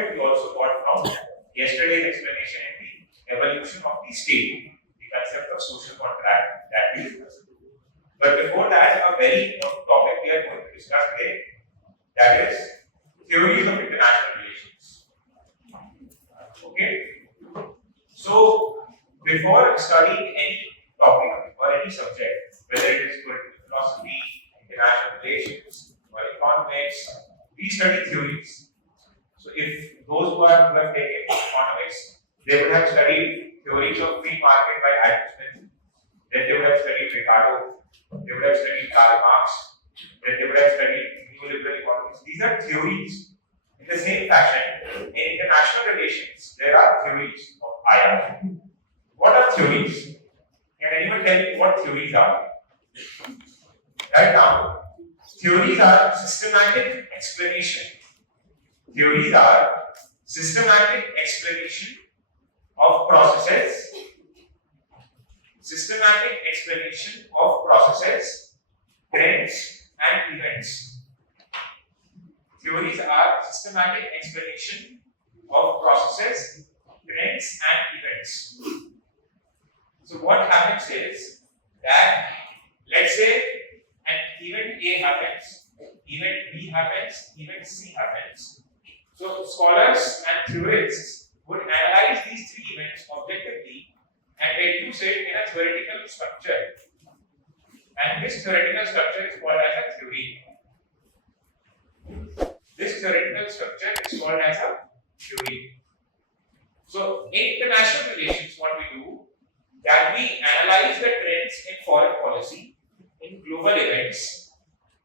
it we also got from yesterday's explanation in the evolution of the state, the concept of social contract that we discussed. But before that, a very important topic we are going to discuss today, that is theories of international relations. Okay. So before studying any topic or any subject, whether it is political philosophy, international relations, or economics, we study theories. So if those who have taken economics, they would have studied theories of free market by Adam Smith, then they would have studied Ricardo, they would have studied Karl Marx, then they would have studied neoliberal economics. These are theories. In the same fashion, in international relations, there are theories of IR. What are theories? Can anyone tell me what theories are? Right now, theories are systematic explanation. Theories are systematic explanation of processes, trends, and events. Theories are systematic explanation of processes, trends, and events. So what happens is that, let's say an event A happens, event B happens, event C happens. So scholars and theorists would analyze these three events objectively and reduce it in a theoretical structure. And this theoretical structure is called as a theory. So in international relations, what we do, that we analyze the trends in foreign policy, in global events,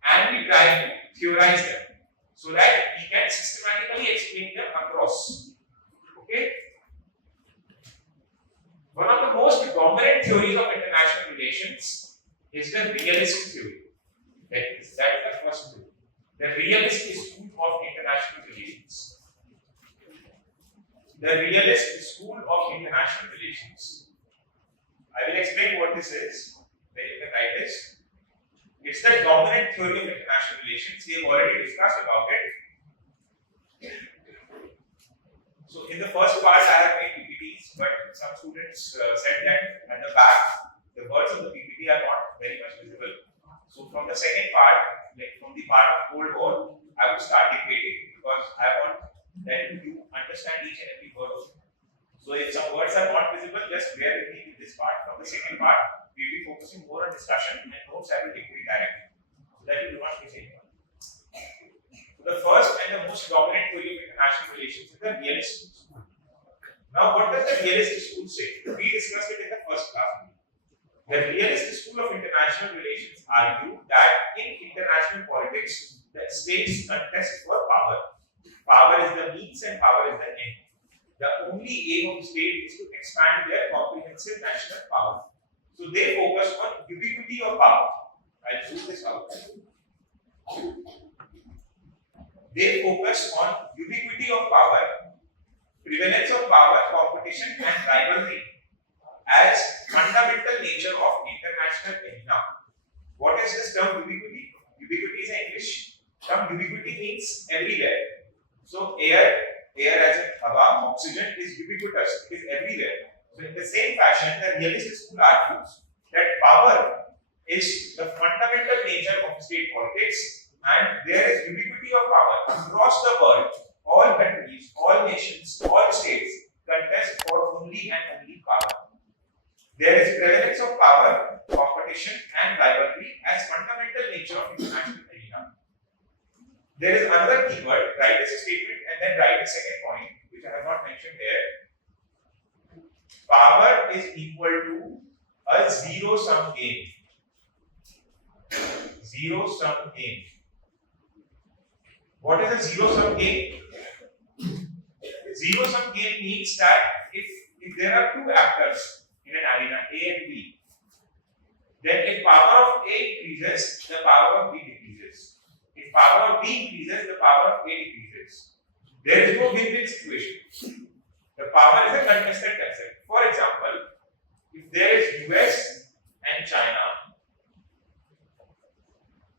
and we try to theorize them so that we can systematically explain them across. Okay? One of the most dominant theories of international relations is the realist theory. That's the first theory. The realist school of international relations. The realist school of international relations. I will explain what this is. Then you can write this. It's the dominant theory of international relations. We have already discussed about it. So in the first part, I have made PPTs, but some students said that at the back, the words of the PPT are not very much visible. So from the second part, like from the part of Cold War, I will start dictating because I want them to understand each and every word. So if some words are not visible, just bear with me with this part. From the second part, we will be focusing more on discussion and notes I will dictate directly, so that you do not miss anything. So the first and the most dominant theory of international relations is the realist school. Now, what does the realist school say? We discussed it in the first class. The realist school of international relations argue that in international politics, the states contest for power. Power is the means and power is the end. The only aim of the state is to expand their comprehensive national power. So they focus on ubiquity of power. I'll zoom this out. They focus on ubiquity of power, prevalence of power, competition, and rivalry as fundamental nature of international arena. What is this term ubiquity? Ubiquity is an English term. Ubiquity means everywhere. So air as in hava, oxygen is ubiquitous. It is everywhere. So in the same fashion, the realist school argues that power is the fundamental nature of state politics, and there is ubiquity of power across the world. All countries, all nations, all states contest for only and only power. There is prevalence of power, competition, and rivalry as fundamental nature of international arena. There is another keyword, write this statement and then write the second point, which I have not mentioned here. Power is equal to a zero-sum game. Zero-sum game. What is a zero-sum game? Zero-sum game means that if there are two actors in an arena, A and B, then if power of A increases, the power of B decreases. If power of B increases, the power of A decreases. There is no win-win situation. The power is a contested concept. For example, if there is US and China,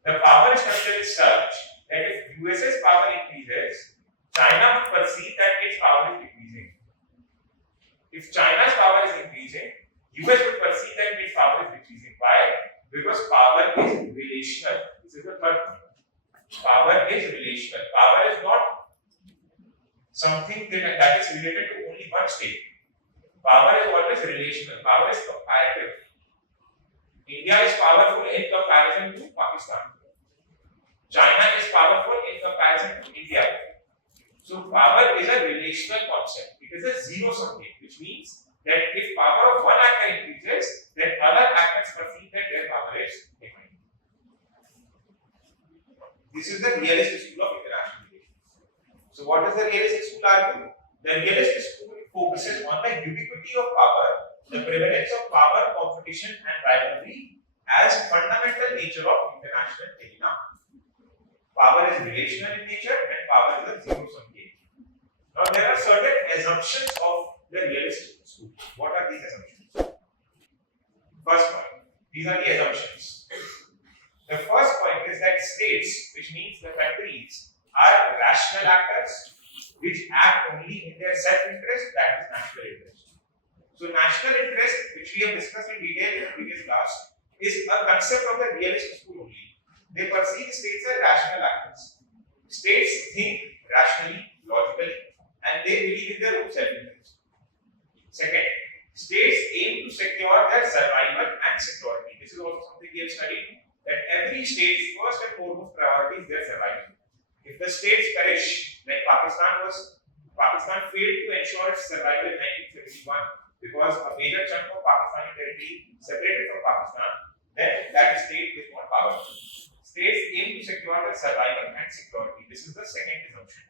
the power structure is such that if US's power increases, China would perceive that its power is decreasing. If China's power is increasing, US would perceive that its power is decreasing. Why? Because power is relational. This is the third point. Power is relational. Power is not something that is related to only one state. Power is always relational. Power is comparative. India is powerful in comparison to Pakistan. China is powerful in comparison to India. So power is a relational concept. It is a zero-sum game, which means that if power of one actor increases, then other actors perceive that their power is declining. This is the realist school of international relations. So what does the realist school argue? The realist school focuses on the ubiquity of power, the prevalence of power, competition and rivalry as fundamental nature of international arena. Power is relational in nature and power is a zero-sum game. Now there are certain assumptions of the realist school. What are these assumptions? First point, these are the assumptions. The first point is that states, which means the countries, are rational actors which act only in their self-interest, that is national interest. So national interest, which we have discussed in detail in the previous class, is a concept of the realist school only. They perceive states as rational actors. States think rationally, logically, and they believe in their own self-interest. Second, states aim to secure their survival and security. This is also something we have studied, that every state's first and foremost priority is their survival. If the states perish, like Pakistan failed to ensure its survival in 1971 because a major chunk of Pakistani territory separated from Pakistan, then that state is not powerful. States aim to secure their survival and security. This is the second assumption.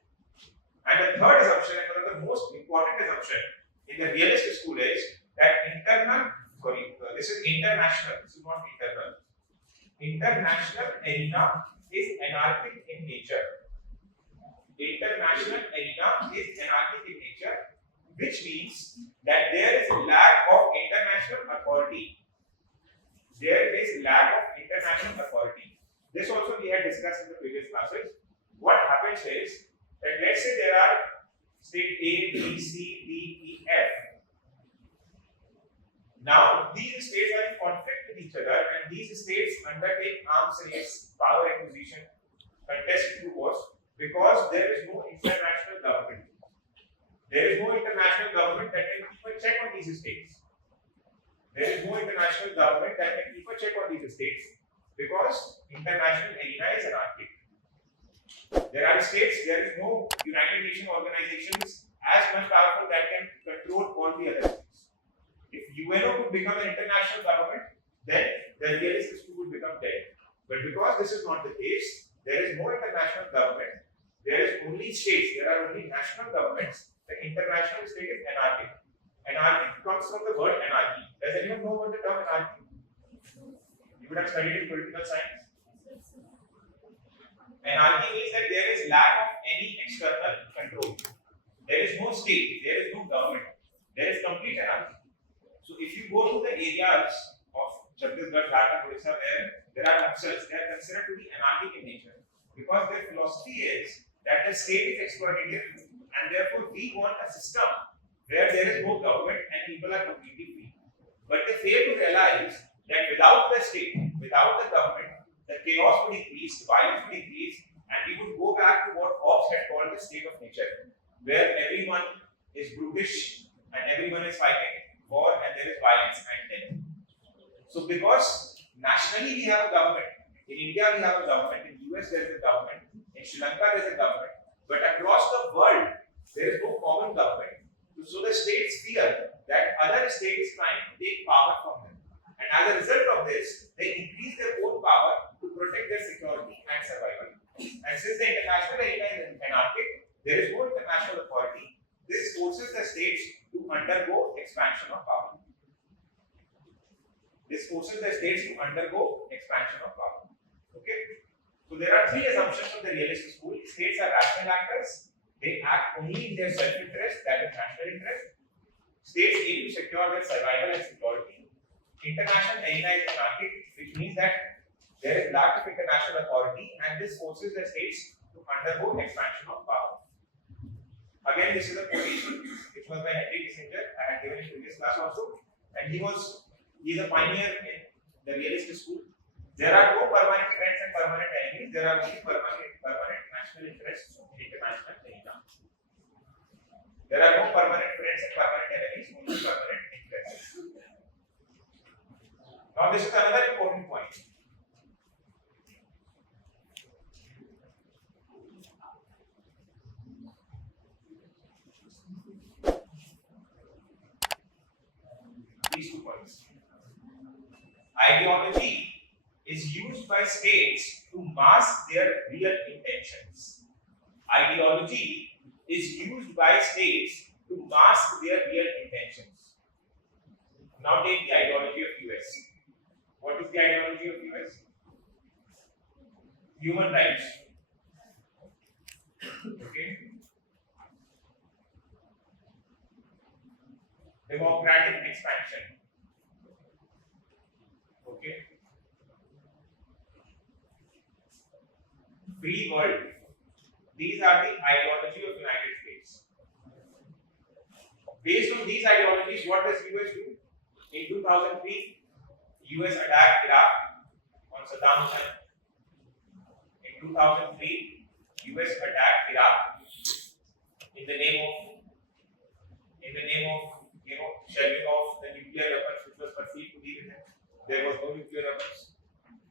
And the third assumption, and one of the most important assumption in the realist school is that this is international, this is not internal. International arena is anarchic in nature. International arena is anarchic in nature, which means that there is lack of international authority. There is lack of international authority. This also we had discussed in the previous classes. What happens is that let's say there are state A, B, C, D, E, F. Now these states are in conflict with each other, and these states undertake arms race, power acquisition, contest through wars, because there is no international government. There is no international government that can keep a check on these states. There is no international government that can keep a check on these states, because international arena is anarchic. There are states, there is no United Nations organizations as much powerful that can control all the other states. If UNO could become an international government, then the realist school would become dead. But because this is not the case, there is no international government, there is only states, there are only national governments. The international state is anarchic. Anarchic comes from the word anarchy. Does anyone know what the term anarchy? You would have studied in political science. Anarchy means that there is lack of any external control. There is no state, there is no government, there is complete anarchy. So if you go to the areas of Chhattisgarh, Jharkhand, Odisha, where there are nexus, they are considered to be anarchic in nature, because their philosophy is that the state is exploitative, and therefore we want a system where there is no government and people are completely free. But they fail to realize that without the state, without the government, the chaos would increase, violence would increase, and we would go back to what Hobbes had called the state of nature, where everyone is brutish and everyone is fighting war and there is violence and death. So because nationally we have a government, in India we have a government, in US there is a government, in Sri Lanka there is a government, but across the world there is no common government. So the states fear that other states trying to take power from them. And as a result of this, they increase their own power to protect their security and survival. And since the international arena is anarchic, there is no international authority. This forces the states to undergo expansion of power. This forces the states to undergo expansion of power. Okay? So there are three assumptions of the realist school. States are rational actors. They act only in their self-interest, that is national interest. States aim to secure their survival and security. International arena is anarchic, which means that there is lack of international authority, and this forces the states to undergo expansion of power. Again, this is a quotation which was by Henry Kissinger. I had given in previous class also, and he is a pioneer in the realist school. There are no permanent friends and permanent enemies. There are only permanent national interests in international arena. There are no permanent friends and permanent enemies, only permanent interests. Now, this is another important point. These 2 points. Ideology is used by states to mask their real intentions. Ideology is used by states to mask their real intentions. Now take the ideology of US. What is the ideology of US? Human rights. Okay. Democratic expansion. Okay. Free world. These are the ideology of United States. Based on these ideologies, what does US do? In 2003, US attacked Iraq on Saddam Hussein. In 2003, US attacked Iraq in the name of shelving off the nuclear weapons which was perceived to be with them. There was no nuclear weapons.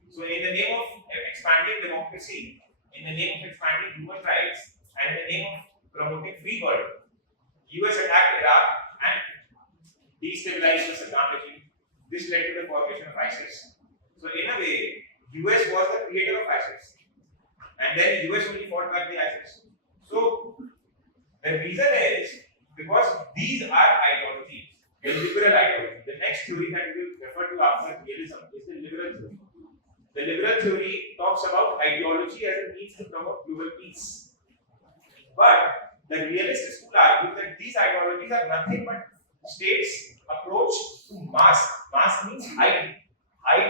So in the name of expanding democracy, in the name of expanding human rights, and in the name of promoting free world, US attacked Iraq and destabilized the Saddam regime. This led to the formation of ISIS. So in a way, US was the creator of ISIS, and then US only fought back the ISIS. So the reason is because these are ideologies, the liberal ideology. The next theory that we will refer to after realism is the liberal theory. The liberal theory talks about ideology as a means to promote global peace. But the realist school argues that these ideologies are nothing but states' approach to mask. Mask means hide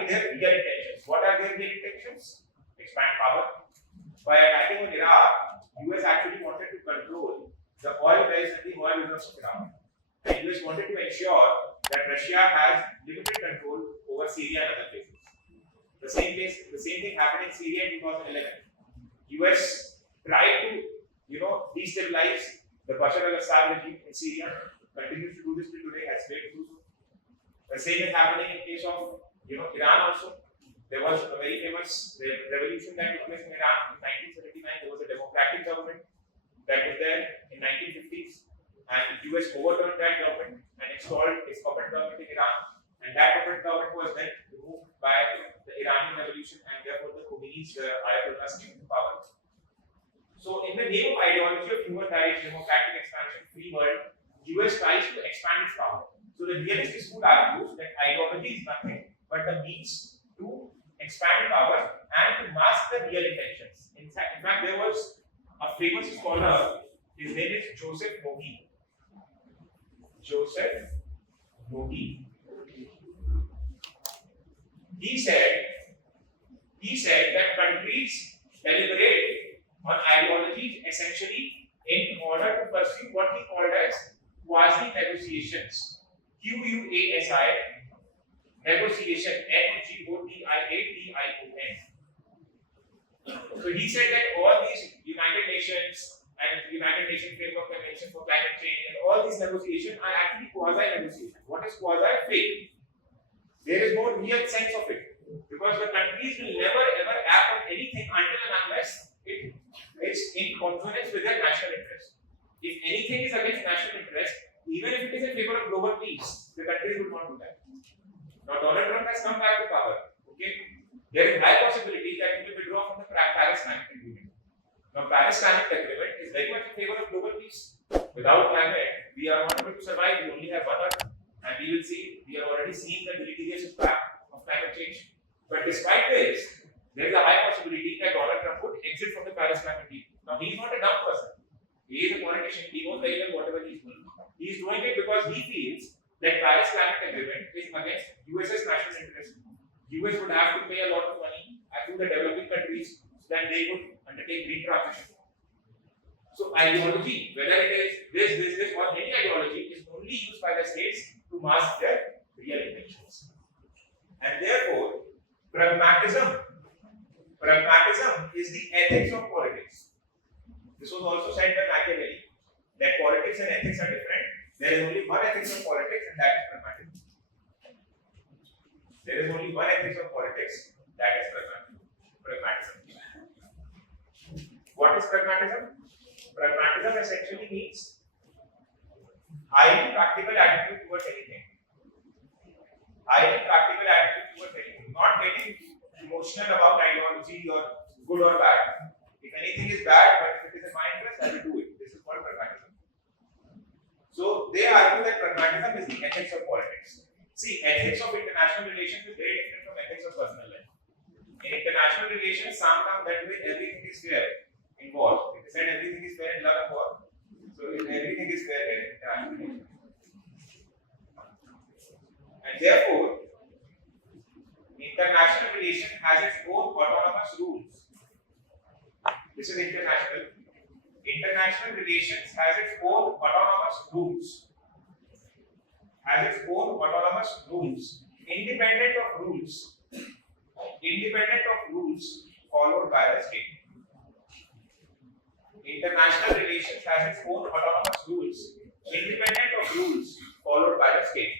their real intentions. What are their real intentions? Expand power. By attacking on Iraq, US actually wanted to control the oil wells and the oil reserves of Iraq. The US wanted to ensure that Russia has limited control over Syria and other places. The same thing happened in Syria in 2011. US tried to, destabilize the Bashar al-Assad regime in Syria. Continues to do this till today. Has failed to do so. The same is happening in case of, Iran also. There was a very famous revolution that took place in Iran in 1979. There was a democratic government that was there in 1950s, and the US overturned that government and installed its puppet government in Iran, and that puppet government was then removed by the Iranian revolution, and therefore the Khomeini's Ayatollahs came to power. So in the name of ideology of human rights, democratic expansion, free world, US tries to expand its power. So the realist school argues that ideology is nothing but the means to expand power and to mask the real intentions. In fact, there was a famous scholar, his name is Joseph Mogi. Joseph Mogi. He said that countries deliberate on ideologies essentially in order to pursue what he called as quasi negotiations. QUASI, negotiation, NGOTIATION. So he said that all these United Nations and United Nations Framework Convention for Climate Change and all these negotiations are actually quasi-negotiations. What is quasi? Fake. There is no real sense of it, because the countries will never ever act on anything until and unless it is in consonance with their national interest. If anything is against national interest, even if it is in favor of global peace, the countries would not do that. Now Donald Trump has come back to power. Okay, there is high possibility that he will withdraw from the Paris Climate Agreement. Now Paris Climate Agreement is very much in favor of global peace. Without climate, we are not able to survive. We only have one Earth, and we will see. We are already seeing the deleterious impact of climate change. But despite this, there is a high possibility that Donald Trump would exit from the Paris Climate Agreement. Now he is not a dumb person. He is a politician. He knows very well whatever he is doing. He is doing it because he feels that Paris Climate Agreement is against US's national interest. US would have to pay a lot of money to the developing countries so that they would undertake green transition. So ideology, whether it is mask their real intentions. And therefore, pragmatism is the ethics of politics. This was also said by Machiavelli that politics and ethics are different. There is only one ethics of politics, and that is pragmatism. There is only one ethics of politics, that is pragmatism. What is pragmatism? Pragmatism essentially means highly practical attitude towards anything. Highly practical attitude towards anything. Not getting emotional about ideology or good or bad. If anything is bad, but if it is in my interest, I will do it. This is called pragmatism. So they argue that pragmatism is the ethics of politics. See, ethics of international relations is very different from ethics of personal life. In international relations, sometimes that way everything is fair involved. It is said everything is fair in love and war. So everything is fair in international relations. And therefore, international relation has its own autonomous rules. This is international. International relations has its own autonomous rules. Has its own autonomous rules. Independent of rules. Independent of rules followed by the state. International relations has its own autonomous rules. Independent of rules followed by the state.